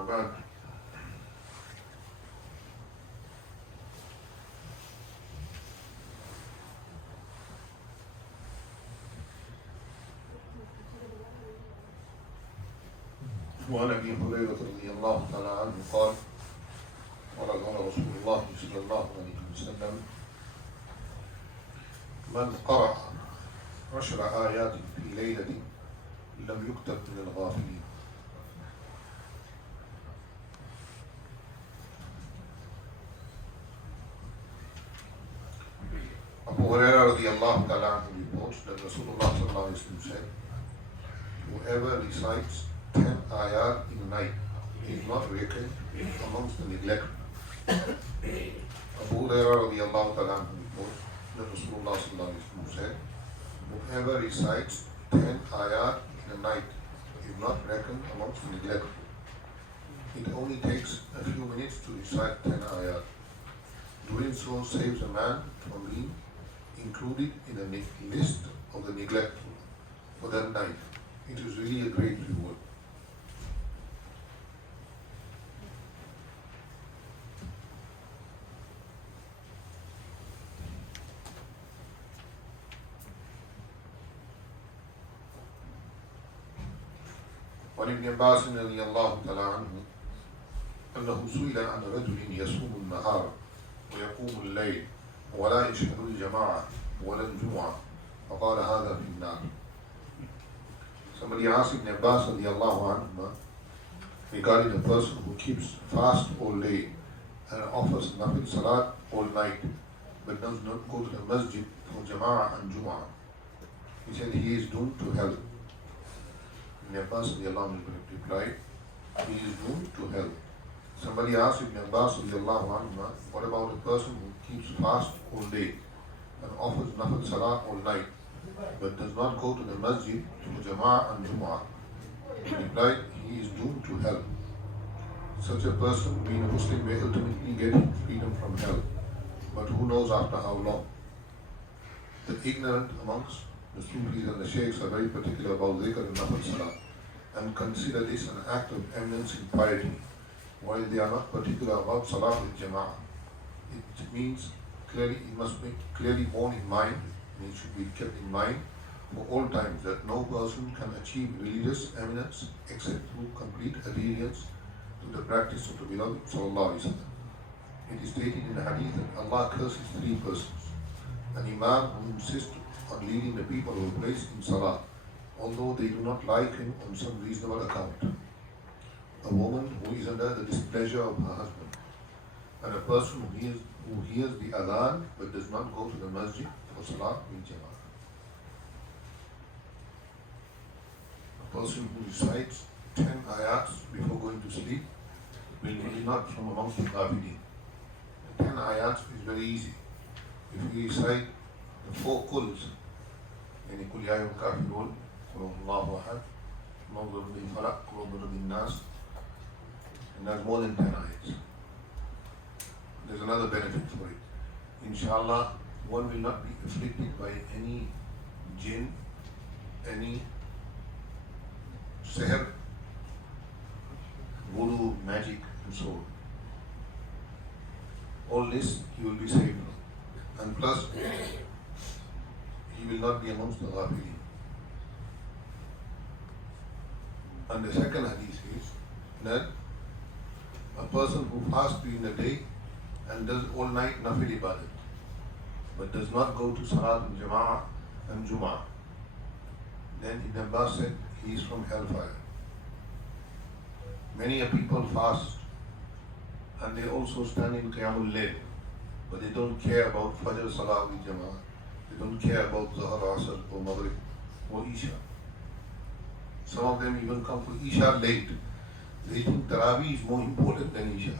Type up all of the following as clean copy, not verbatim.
أما بعد وعن أبي هريرة رضي الله تعالى عنه قال قال رسول الله صلى الله عليه وسلم من قرأ 10 آيات في ليلة لم يكتب من الغافلين. Abu Hurairah radiallahu ta'ala anhu reports that Rasulullah sallallahu alayhi wa sallam said, whoever recites 10 ayat in the night is not reckoned amongst the neglected. Abu Hurairah radiallahu ta'ala anhu reports that Rasulullah sallallahu alayhi wa sallam said, whoever recites 10 ayat in the night is not reckoned amongst the neglected. It only takes a few minutes to recite 10 ayat. Doing so saves a man from being included in a list of the neglectful for that night. It is really a great reward. وعن ابن عباس رضي الله تعالى عنه أنه سئل عن رجل يصوم النهار ويقوم الليل ولا يشهد الجماعة ولا الجمعة فقال هذا في النار. Somebody asked Ibn Abbas radiallahu anhu regarding a person who keeps fast all day and offers nafil salat all night but does not go to the masjid for jama'ah and jum'ah. He said he is doomed to hell. Ibn Abbas radiallahu anhu replied, he is doomed to hell. Somebody asked Ibn Abbas radiallahu anhu, what about a person who keeps fast all day and offers nafil salah all night but does not go to the masjid for jama'ah and jum'ah? He replied, he is doomed to hell. Such a person, being a Muslim, may ultimately get freedom from hell, but who knows after how long. The ignorant amongst the Sufis and the Sheikhs are very particular about dhikr and nafil salah and consider this an act of eminence in piety, while they are not particular about salah with jama'ah. It means clearly, it must be clearly borne in mind, and it should be kept in mind for all times that no person can achieve religious eminence except through complete adherence to the practice of the beloved sallallahu alaihi wasallam. It is stated in the hadith that Allah curses 3 persons: an imam who insists on leading the people who are placed in salah, although they do not like him on some reasonable account; a woman who is under the displeasure of her husband; and a person who hears the adhan but does not go to the masjid for salah with jama'ah. A person who recites 10 ayats before going to sleep will be not from amongst the ghafilin. 10 ayats is very easy. If we recite the 4 quls, yani Qul ya ayyuhal kafirun, Qul huwallahu ahad, Qul a'udhu birabbil falaq, Qul a'udhu birabbin nas, and that's more than 10 ayats. There's another benefit for it. Inshallah, one will not be afflicted by any jinn, any sihr, voodoo, magic, and so on. All this he will be saved from. And plus, he will not be amongst the ghafilin. And the second hadith is that a person who fasts during the day and does all night nafil ibadat but does not go to salat and jama'ah and jum'ah, then Ibn Abbas said he is from hellfire. Many a people fast and they also stand in Qiyamul Layl, but they don't care about Fajr Salah with Jama'ah. They don't care about Zuhr, Asr or Maghrib or Isha. Some of them even come for Isha late. They think Tarawih is more important than Isha.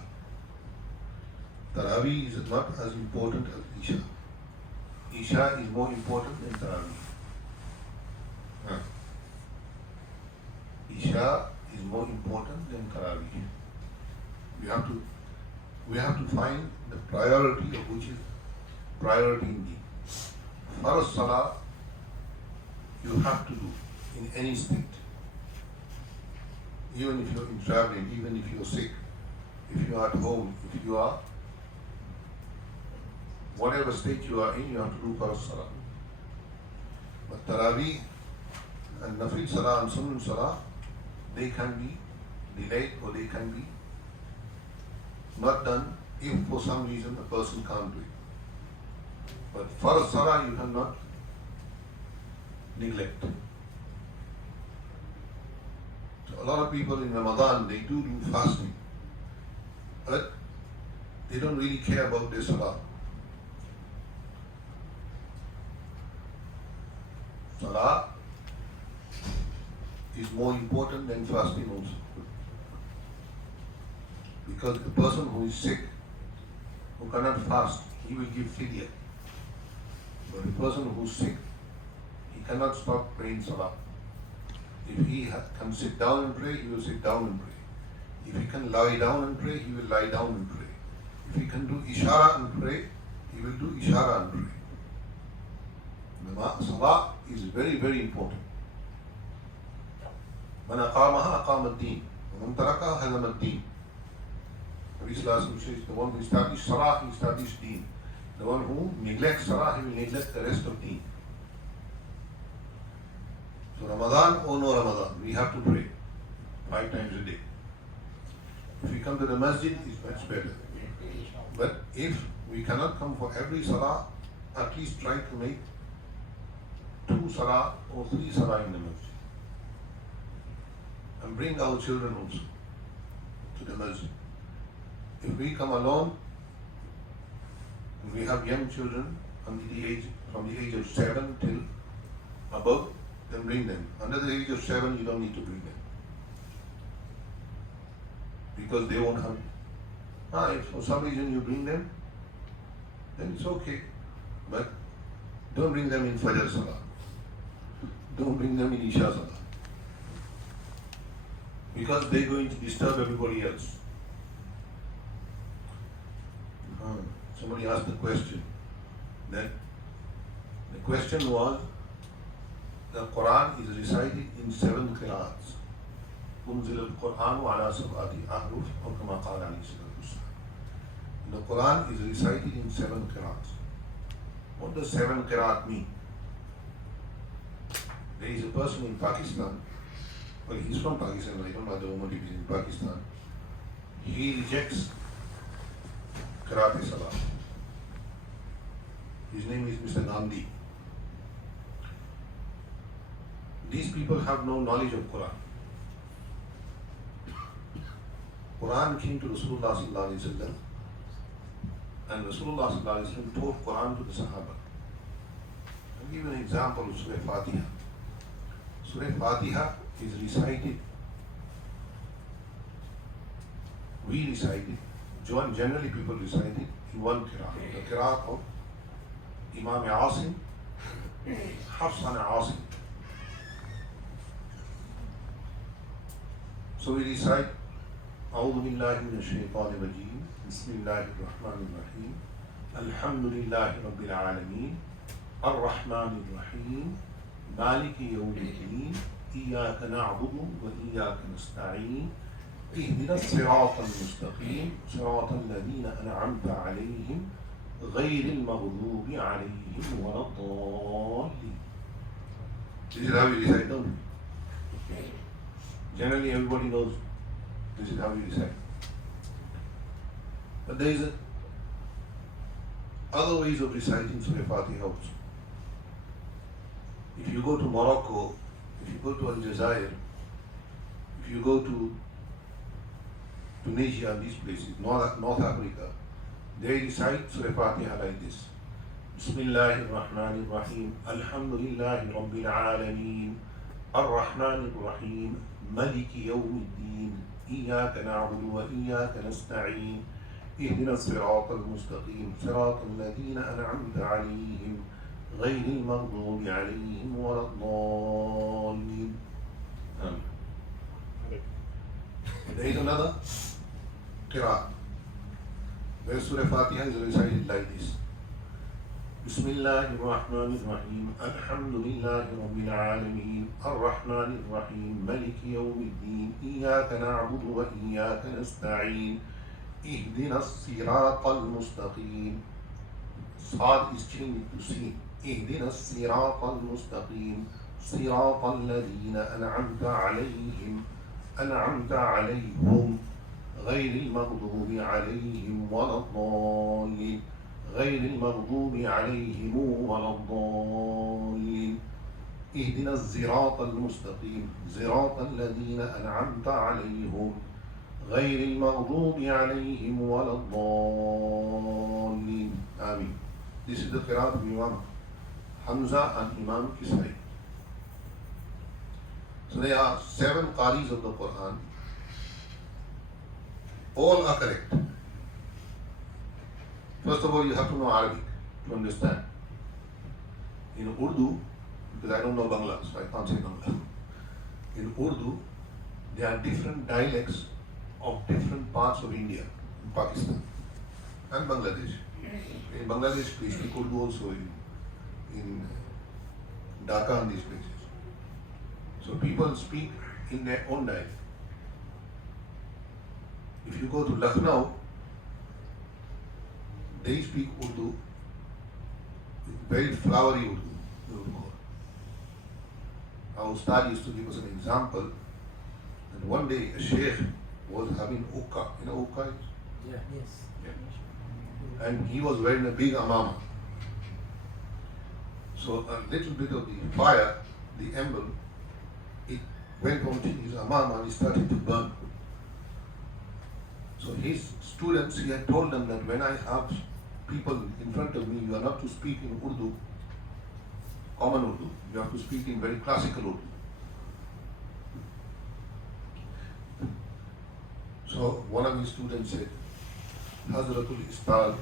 Tarawih is not as important as Isha. Isha is more important than Tarawih. Isha is more important than Tarawih. We have to find the priority of which is priority indeed. First Salah you have to do in any state. even if you're in traveling, even if you're sick, if you are at home, if you are whatever state you are in, you have to do Farz Salah. But Taraweeh and Nafil Salah and Sunnah Salah, they can be delayed or they can be not done if for some reason a person can't do it. But Farz Salah you cannot neglect. So a lot of people in Ramadan, they do fasting, but they don't really care about their Salah. Salah is more important than fasting also. Because the person who is sick, who cannot fast, he will give fidya. But the person who is sick, he cannot stop praying Salah. If he can sit down and pray, he will sit down and pray. If he can lie down and pray, he will lie down and pray. If he can do ishara and pray, he will do ishara and pray. Salah is very, very important. Man aqamaha aqama ad-deen. Man tarakaha hadama ad-deen. Nabi Sallallahu Alaihi Wasallam says, the one who established Salah, he established deen. The one who neglects Salah, he will neglect the rest of deen. So Ramadan or no Ramadan, we have to pray 5 times a day. If we come to the Masjid, it's much better. But if we cannot come for every Salah, at least try to make 2 Salah or 3 Salah in the Masjid. And bring our children also to the Masjid. If we come alone, and we have young children from the age of 7 till above, then bring them. Under the age of 7, you don't need to bring them. Because they won't have. If for some reason you bring them, then it's okay. But don't bring them in Fajr Salah. Don't bring them in Isha Salah. Because they're going to disturb everybody else. Somebody asked the question. Then the question was, the Quran is recited in 7 qira'ats. أنزل القرآن على 7 أحرف أو كما قال عليه الصلاة والسلام. The Quran is recited in 7 qira'ats. What does 7 qira'at mean? There is a person in Pakistan, well, he's from Pakistan, I don't know the moment if he's in Pakistan. He rejects Qira'at-e-Salah. His name is Mr. Gandhi. These people have no knowledge of Quran. Quran came to Rasulullah sallallahu alaihi wasallam, and Rasulullah sallallahu alaihi wasallam taught Quran to the Sahaba. I'll give you an example of Surah Fatiha. Surah Fatiha is recited. We recite it. Generally people recite it in one qira'ah. The qira'ah of Imam Asim, Hafs an Asim. So we recite أعوذ بالله من الشيطان الرجيم بسم الله الرحمن الرحيم الحمد لله رب العالمين الرحمن الرحيم مالك يوم الدين إياك نعبد وإياك نستعين اهدنا الصراط المستقيم صراط الذين أنعمت عليهم غير المغضوب عليهم ولا الضالين. This is how we recite, don't we? Generally everybody knows this is how we recite. But there is other ways of reciting Surah Fatiha also. If you go to Morocco, if you go to Aljazair, if you go to Tunisia and these places, North Africa, they recite Surah Fatiha like this. Bismillahir Rahmanir Rahim, Alhamdulillahi Rabbil Alameen, Ar-Rahmanir Rahim, Maliki Yawmiddin, Iyaka na'budu wa Iyaka nasta'in, Ihdina as-sirata al-mustaqim, sirata alladhina an'amta alayhim, غير المغضوب عليهم ولا الضالين. There is another qira'ah where Surah Fatiha is recited like this. بسم الله الرحمن الرحيم الحمد لله رب العالمين الرحمن الرحيم ملك يوم الدين إياك نعبد وإياك نستعين اهدنا الصراط المستقيم. صاد is changed to sin. اهدنا الصراط المستقيم صراط الذين أنعمت عليهم غير المغضوب عليهم ولا الضالين غير المغضوب عليهم ولا الضالين. اهدنا الصراط المستقيم صراط الذين أنعمت عليهم غير المغضوب عليهم ولا الضالين. Ameen. This is the qiraat of Imam Hamza and Imam Kisai. So there are 7 qaris of the Quran. All are correct. First of all, you have to know Arabic to understand. In Urdu, because I don't know Bangla, so I can't say Bangla. In Urdu, there are different dialects of different parts of India, in Pakistan, and Bangladesh. In Bangladesh, we speak Urdu also in Dhaka and these places. So people speak in their own dialect. If you go to Lucknow, they speak Urdu, very flowery Urdu, we would call. Our Ustad used to give us an example that one day a sheikh was having ukka. You know ukka is? Yeah. Yes. Yeah. And he was wearing a big amama. So a little bit of the fire, the ember, it went on his amama and it started to burn. So his students, he had told them that when I have people in front of me, you are not to speak in Urdu, common Urdu, you have to speak in very classical Urdu. So one of his students said, Hazratul Ustad,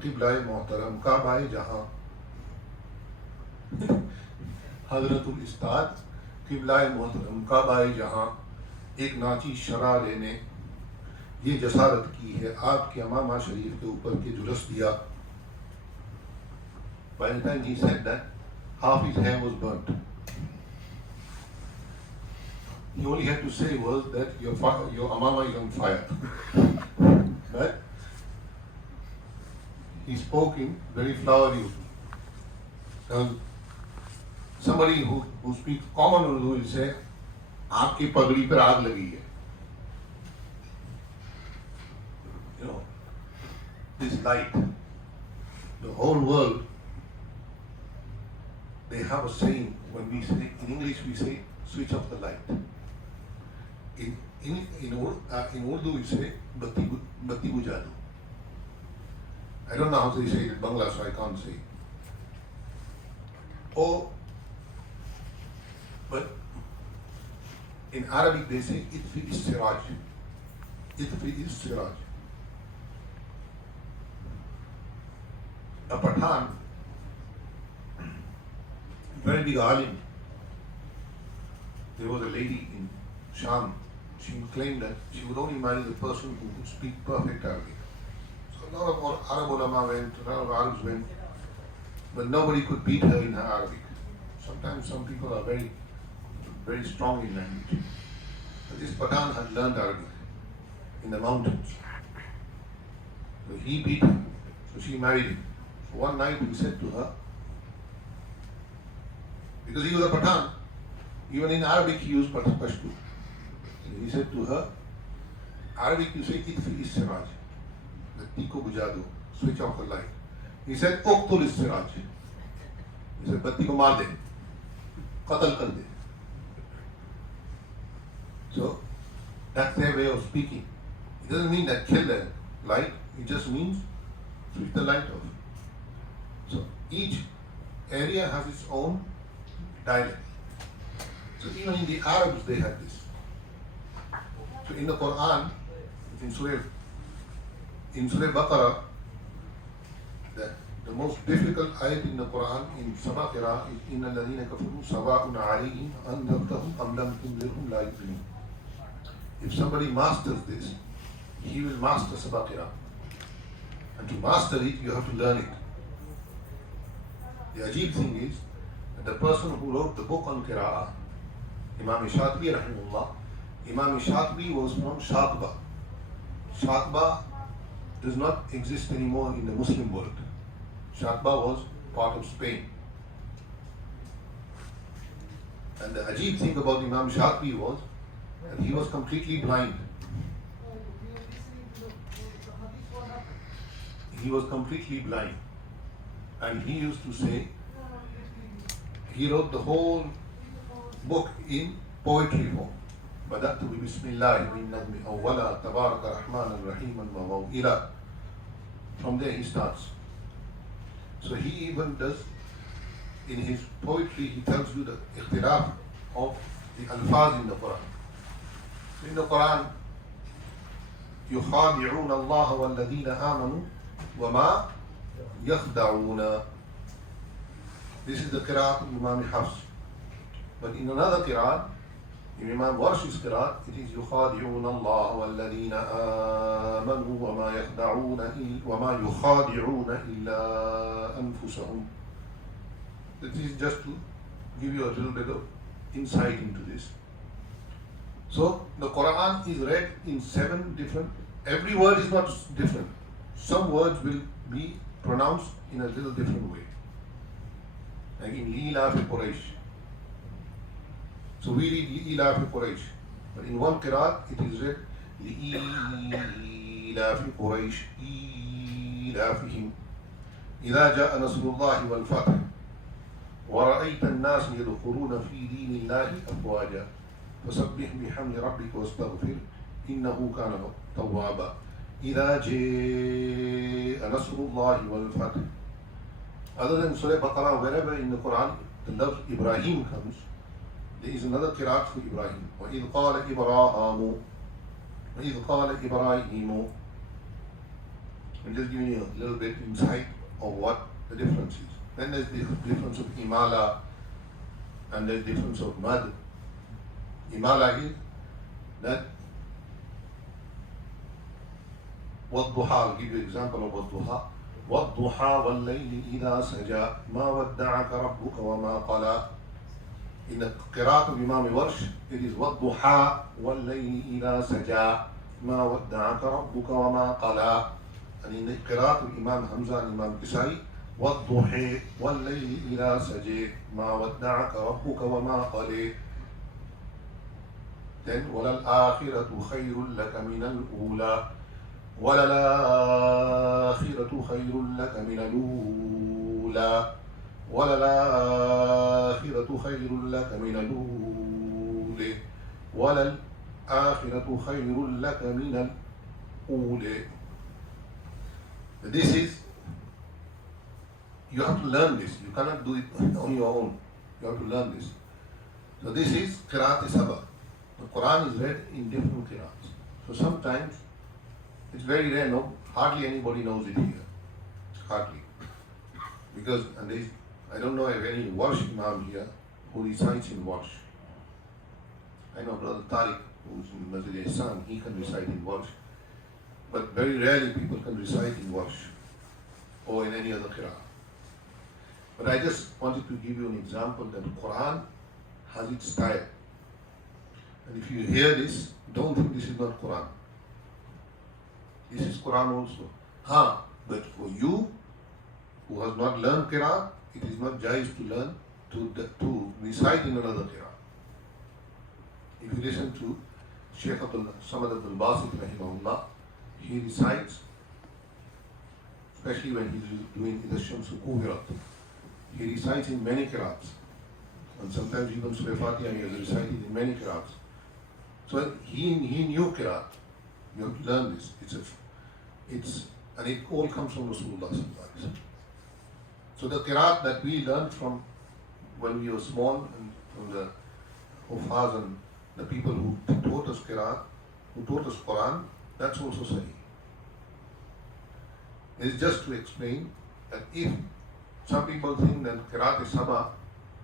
Qibla-e Muhtaram, Kaaba-e Jahan. Hazratul Ustad, Qibla-e Muhtaram, Kaaba-e Jahan, एक नाची शरा लेने ये जसारत की है आपके अमामा शरीफ के ऊपर के जुलस दिया. By the time he said that, half his hair was burnt. He only had to say was that your amama is on fire. But he spoke in very flowery Urdu. Somebody who speaks common Urdu will say, आपकी पगड़ी पर आग लगी है. You know, this light, the whole world, they have a saying, when we say, in English we say, switch off the light. In Urdu we say, batti bujha do. I don't know how they say it in Bangla, so I can't say it. But in Arabic they say, itfi is-siraj. Itfi is-siraj. A Pathan, very big alim, there was a lady in Sham, she claimed that she would only marry the person who could speak perfect Arabic. So a lot of Arab ulama went, a lot of Arabs went, but nobody could beat her in her Arabic. Sometimes some people are very, very strong in language. But this Pathan had learned Arabic in the mountains. So he beat her, so she married him. So one night he said to her, because he was a Pathan, even in Arabic he used Pashto. So he said to her, Arabic you say, itfi is-siraj. Batti ko bujha do, switch off the light. He said, uqtul is-siraj. He said, batti ko maar de, qatl kar de. So that's their way of speaking. It doesn't mean that kill the light, it just means switch the light off. So each area has its own dialect. So even in the Arabs they have this. So in the Quran, in Surah Baqarah, the most difficult ayat in the Quran in Sabah Qira is Inna alladhina kafaru sawa'un alayhim anzartahum am lam tunzirhum la yu'minun. If somebody masters this, he will master Sabah Qira. And to master it, you have to learn it. The ajib thing is that the person who wrote the book on Qira'ah, Imam Shatibi rahimahullah, Imam Shatibi was from Shatba. Shatba does not exist anymore in the Muslim world. Shatba was part of Spain. And the ajib thing about Imam Shatibi was that he was completely blind. He was completely blind. And he used to say, he wrote the whole book in poetry form. بدأت بسم الله من نظم أولا تبارك رحمن رحيما وموئلا. From there he starts. So he even does, in his poetry, he tells you the ikhtilaf of the alfaz in the Quran. In the Quran, يخادعون الله والذين آمنوا وما يخدعون. This is the qira'at of Imam Hafs. But in another qira'at, in Imam Warsh's qira'at, it is يخادعون الله والذين آمنوا وما يخادعون إلا أنفسهم. This is just to give you a little bit of insight into this. So the Quran is read in 7 different, every word is not different. Some words will be pronounced in a little different way. Like in Li'ila fi Quraysh. So we read Li'ila fi Quraysh. But in one qiraat it is read Li'ila fi Quraysh إِلَافِهِمْ إِذَا جَاءَ نَصْرُ اللَّهِ وَالْفَتْحُ وَرَأَيْتَ النَّاسَ يَدْخُلُونَ فِي دِينِ اللَّهِ أَفْوَاجًا فَسَبِّحْ بِحَمْدِ رَبِّكَ وَاسْتَغْفِرْ إِنَّهُ كَانَ تَوَّابًا إِذَا جَاءَ نَصْرُ اللَّهِ وَالْفَتْحُ. Other than Surah Baqarah, wherever in the Quran the love Ibrahim comes, there is another qiraat for Ibrahim. وَإِذْ قَالَ إِبْرَاهِيمُ وَإِذْ قَالَ إِبْرَاهِيمُ. I'm just giving you a little bit insight of what the difference is. Then there's the difference of imala and there's the difference of mad. Imala is that وَالضُّحَى. I'll give you an example of وَالضُّحَى. وَالضُّحَى وَاللَّيْلِ إِذَا سَجَى مَا وَدَّعَكَ رَبُّكَ وَمَا قَلَى. In the qiraat of Imam Warsh, it is وَالضُّحَى وَاللَّيْلِ إِذَا سَجَى مَا وَدَّعَكَ رَبُّكَ وَمَا قَلَى. And in the qiraat of Imam Hamza and Imam Kisai, وَالضُّحَى وَاللَّيْلِ إِذَا سَجَى مَا وَدَّعَكَ رَبُّكَ وَمَا قَلَى. Then وَلَلْآخِرَةُ خَيْرٌ لَكَ مِنَ الْأُولَى وَلَلْآخِرَةُ خَيْرٌ لَكَ مِنَ الْأُولَى وَلَلْآخِرَةُ خَيْرٌ لَكَ مِنَ الْأُولَى وَلَلْآخِرَةُ خَيْرٌ لَكَ مِنَ الْأُولَى. This is, you have to learn this. You cannot do it on your own. You have to learn this. So this is qiraat sabah. The Quran is read in different qiraats. So sometimes it's very rare, no, hardly anybody knows it here. Hardly. Because, and I don't know of any Warsh Imam here who recites in Warsh. I know Brother Tariq, who's in Masjid Esha, he can recite in Warsh. But very rarely people can recite in Warsh or in any other qira'ah. But I just wanted to give you an example that the Quran has its style. And if you hear this, don't think this is not Quran. This is Quran also. But for you who has not learned qira'ah, it is not jais to learn to recite in another qira'ah. If you listen to Shaykh Abdul Samad Abdul Basit rahimahullah, he recites, especially when he's doing the Shamsu Kuhirat, he recites in many qira'ats. And sometimes even Surah Fatiha he has recited in many qira'ats. So he knew qira'at. You have to learn this. And it all comes from Rasulullah sallallahu alaihi wasallam. So the qira'at that we learned from when we were small, and from the Hufaz and the people who taught us qira'at, who taught us Quran, that's also sahih. It's just to explain that if some people think that qira'at sabah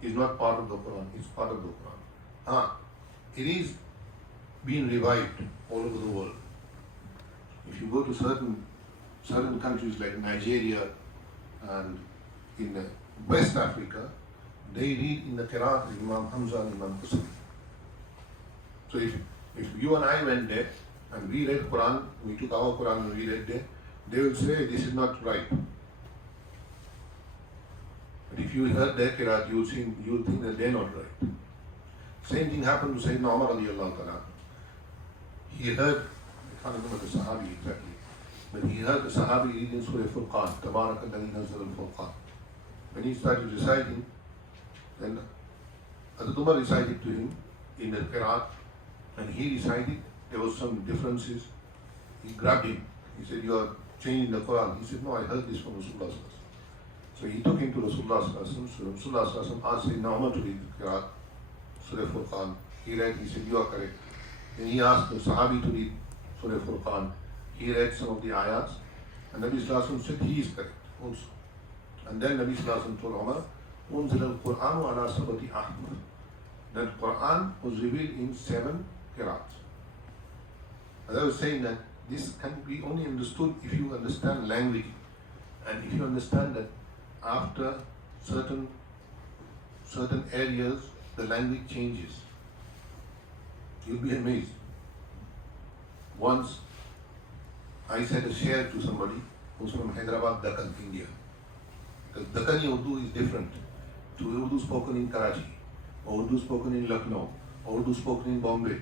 is not part of the Quran, it's part of the Quran. It is being revived all over the world. If you go to certain countries like Nigeria and in West Africa, they read in the Qur'an Imam Hamza and Imam Hussein. So if you and I went there and we read Quran, we took our Quran and we read there, they will say this is not right. But if you heard their Qur'an, you will think that they're not right. Same thing happened to Sayyidina Umar radiallahu ta'ala. He heard, I can't remember the Sahabi exactly, but he heard the Sahabi reading Surah Furqan, Tabarak alladhi nazzala al-Furqan. When he started reciting, then Hazrat Umar recited to him in the Qur'an, and he recited, there was some differences. He grabbed him. He said, you are changing the Quran. He said, no, I heard this from Rasulullah. So he took him to Rasulullah. So Rasulullah asked Sayyidina Umar to read the Quran, Surah Furqan. He read, he said, you are correct. Then he asked the Sahabi to read Surah Furqan. He read some of the ayats, and Nabi Sallallahu Alaihi Wasallam said, he is correct also. And then Nabi Sallallahu Alaihi Wasallam told Umar, Unzil al-Qur'anu ala sabati ahmad. That Quran was revealed in 7 qira'ats. As I was saying, that this can be only understood if you understand language, and if you understand that after certain areas the language changes. You'll be amazed. Once I said a share to somebody who's from Hyderabad, Deccan, India. Because Deccani Urdu is different to Urdu spoken in Karachi, or Urdu spoken in Lucknow, or Urdu spoken in Bombay.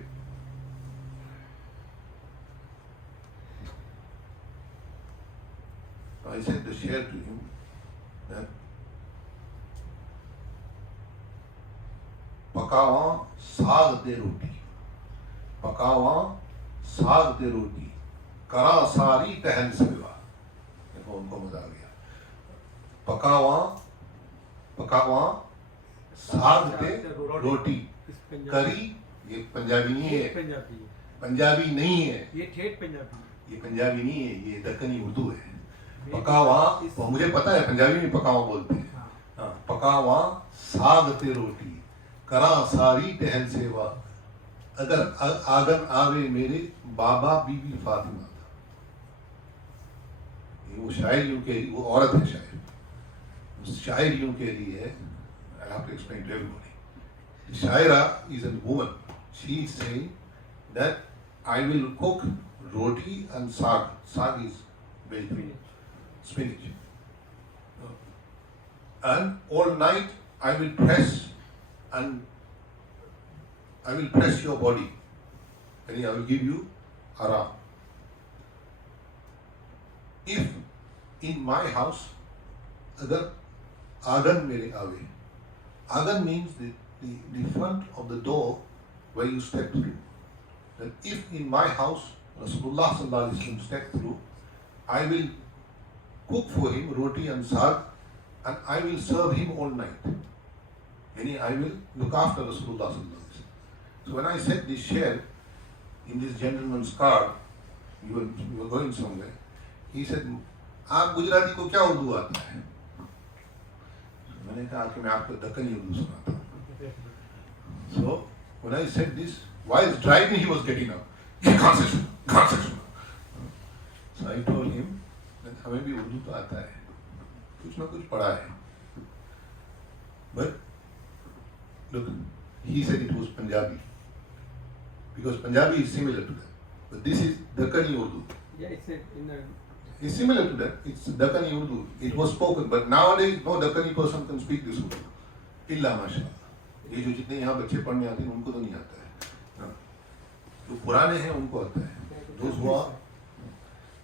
I said the share to him that Pakawa saag de roti, Pakawa saag de roti, Kara sari tehn sewa. देखो उनको मजा आ गया. पकावा साग दे रोटी. करी ये पंजाबी नहीं है, पंजाबी नहीं है, ये ठेठ पंजाबी, ये पंजाबी नहीं है, ये दक्कनी उर्दू है. पकावा, मुझे पता है पंजाबी में पकावा बोलते हैं. पकावा साग ते रोटी, करा सारी टहल सेवा, अगर आगन आवे मेरे बाबा बीबी फातिमा. वो शायर यूं कह रही, वो औरत है शायर. शायर यूं कह रही है, I have to explain to everybody. The shaira is a woman. She is saying that I will cook roti and saag. Saag is vegetable, spinach. And all night I will press your body. And I will give you haram. If in my house, agar agan mere aave. Agan means the front of the door where you step through. That if in my house Rasulullah sallallahu alaihi wasallam step through, I will cook for him roti and saag, and I will serve him all night. Yani I will look after Rasulullah sallallahu alaihi wasallam. So when I said this share in this gentleman's car, we were going somewhere, he said, आप गुजराती को क्या उर्दू आता है? मैंने कहा कि मैं आपको दक्कनी उर्दू सुनाता हूँ. So when I said this, while driving he was getting up. ये कहाँ से सुना? So I told him that हमें भी उर्दू तो आता है, कुछ ना कुछ पढ़ा है. But look, he said it was Punjabi, because Punjabi is similar to that. But this is Dakkani Urdu. Yeah, It's similar to that. It's Dakkani Urdu. It was spoken, but nowadays no Dakkani person can speak this Urdu. Illa mashallah. ये जो जितने यहाँ बच्चे पढ़ने आते हैं उनको तो नहीं आता है. जो पुराने हैं उनको आता है. Those who are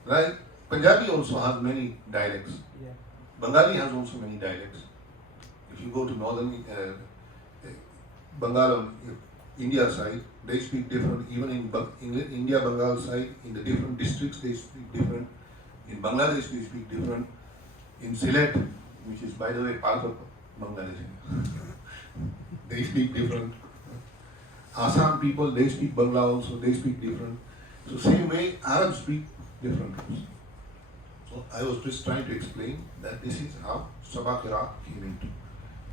right. Punjabi also has many dialects. Bengali has also many dialects. If you go to northern Bengal, India side, they speak different. Even in India Bengal side, in the different districts they speak different. In Bangladesh they speak different. In Sylhet, which is by the way part of Bangladesh, they speak different. Assam people, they speak Bangla also, they speak different. So same way Arabs speak different. So I was just trying to explain that this is how Sabah Qira'at came into.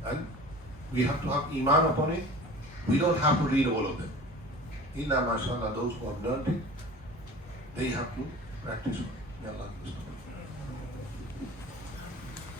And we have to have Iman upon it. We don't have to read all of them. Inna mashallah, those who have learned it, they have to practice on it. May Allah give us the